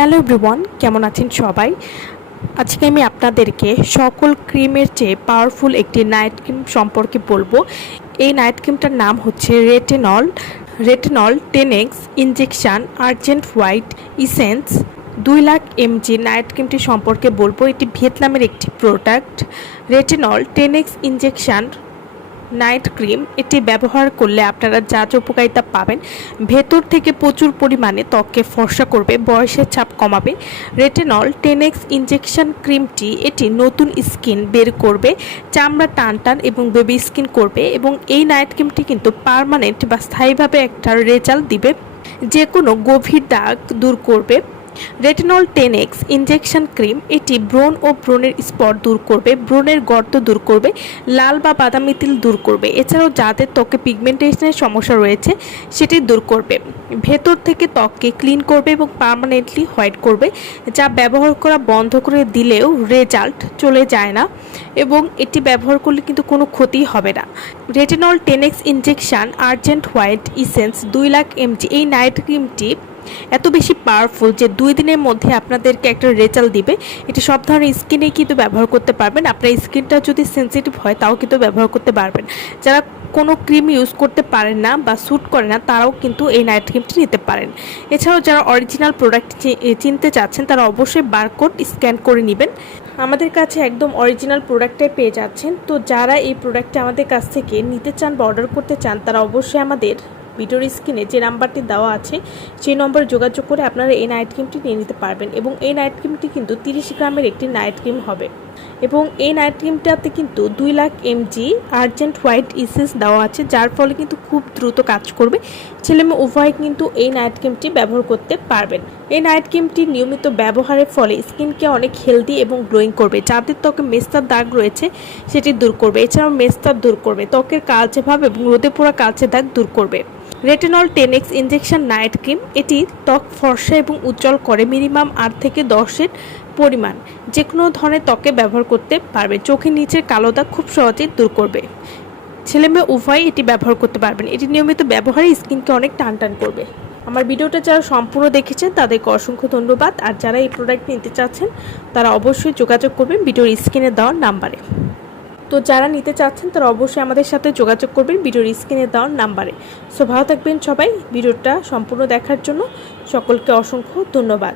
Hello everyone, কেমন আছেন সবাই? আজকে আমি আপনাদেরকে সকল ক্রিমের চেয়ে পাওয়ারফুল একটি নাইট ক্রিম সম্পর্কে বলব। এই নাইট ক্রিমটার নাম হচ্ছে retinol retinol tenax injection urgent white essence দুই লাখ এমজি নাইট ক্রিমটি সম্পর্কে বলব, এটি ভিয়েতনামের একটি product. Retinol ten X injection night cream এটি ব্যবহার করলে আপনারা যা যা উপকারিতা পাবেন, ভেতর থেকে প্রচুর পরিমাণে ত্বককে ফর্সা করবে, বয়সের চাপ কমাবে। রেটেনল টেনেক্স ইনজেকশন ক্রিমটি এটি নতুন স্কিন বের করবে, চামড়া টান টান এবং বেবি স্কিন করবে এবং এই নাইট ক্রিমটি কিন্তু পার্মানেন্ট বা স্থায়ীভাবে একটা রেজাল্ট দিবে যে কোনো গভীর দাগ দূর করবে। Retinol ten X injection cream এটি ব্রণ ও ব্রণের স্পট দূর করবে, ব্রণের গর্ত দূর করবে, লাল বা বাদামি তিল দূর করবে। এছাড়াও যাদের ত্বকে পিগমেন্টেশনের সমস্যা রয়েছে, সেটি দূর করবে। ভেতর থেকে ত্বককে ক্লিন করবে এবং পার্মানেন্টলি হোয়াইট করবে, যা ব্যবহার করা বন্ধ করে দিলেও রেজাল্ট চলে যায় না এবং এটি ব্যবহার করলে কিন্তু কোনো ক্ষতি হবে না। Retinol ten X injection urgent white essence দুই লাখ এমজি এই নাইট ক্রিমটি এত বেশি পাওয়ারফুল যে দুই দিনের মধ্যে আপনাদেরকে একটা রেজাল্ট দিবে, এটি সব ধরনের স্কিনে কিন্তু ব্যবহার করতে পারবেন। আপনার স্কিনটা যদি সেন্সিটিভ হয়, তাও কিন্তু ব্যবহার করতে পারবেন। যারা কোনো ক্রিম ইউজ করতে পারেন না বা স্যুট করে না, তারাও কিন্তু এই নাইট ক্রিমটি নিতে পারেন। এছাড়াও যারা অরিজিনাল প্রোডাক্ট চিনতে চাচ্ছেন, তারা অবশ্যই বারকোড স্ক্যান করে নেবেন। আমাদের কাছে একদম অরিজিনাল প্রোডাক্টটাই পেয়ে যাচ্ছেন। তো যারা এই প্রোডাক্টটা আমাদের কাছ থেকে নিতে চান বা অর্ডার করতে চান, তারা অবশ্যই আমাদের ভিডিওর স্ক্রিনে যে নাম্বারটি দেওয়া আছে, সেই নম্বরে যোগাযোগ করে আপনারা এই নাইট ক্রিমটি নিয়ে নিতে পারবেন এবং এই নাইট ক্রিমটি কিন্তু তিরিশ গ্রামের একটি নাইট ক্রিম হবে। এবং এই নাইট ক্রিমটাতে কিন্তু দুই lakh MG urgent white essence দেওয়া আছে, যার ফলে কিন্তু খুব দ্রুত কাজ করবে। ছেলে মেয়ে উভয় কিন্তু এই নাইট ক্রিমটি ব্যবহার করতে পারবেন। এই নাইট ক্রিমটি নিয়মিত ব্যবহারের ফলে স্কিনকে অনেক হেলদি এবং গ্লোয়িং করবে যাদের ত্বকে মেস্তার দাগ রয়েছে, সেটি দূর করবে। এছাড়াও মেস্তার দূর করবে, ত্বকের কালচে ভাব এবং রোদে পোড়া কালচে দাগ দূর করবে। Retinol ten X injection night cream এটি ত্বক ফর্সা এবং উজ্জ্বল করে মিনিমাম আট থেকে দশের পরিমাণ। যে কোনো ধরনের ত্বকে ব্যবহার করতে পারবে। চোখের নিচের কালো দাগ খুব সহজেই দূর করবে। ছেলে মেয়ে উভয় এটি ব্যবহার করতে পারবেন। এটি নিয়মিত ব্যবহারে স্কিনকে অনেক টান টান করবে। আমার ভিডিওটা যারা সম্পূর্ণ দেখেছেন, তাদেরকে অসংখ্য ধন্যবাদ। আর যারা এই প্রোডাক্ট নিতে চাচ্ছেন, তারা অবশ্যই যোগাযোগ করবেন ভিডিওর স্ক্রিনে দেওয়ার নাম্বারে। তো যারা নিতে চাচ্ছেন, তারা অবশ্যই আমাদের সাথে যোগাযোগ করবেন ভিডিওর স্ক্রিনে দেওয়ার নাম্বারে। সো ভালো থাকবেন সবাই। ভিডিওটা সম্পূর্ণ দেখার জন্য সকলকে অসংখ্য ধন্যবাদ।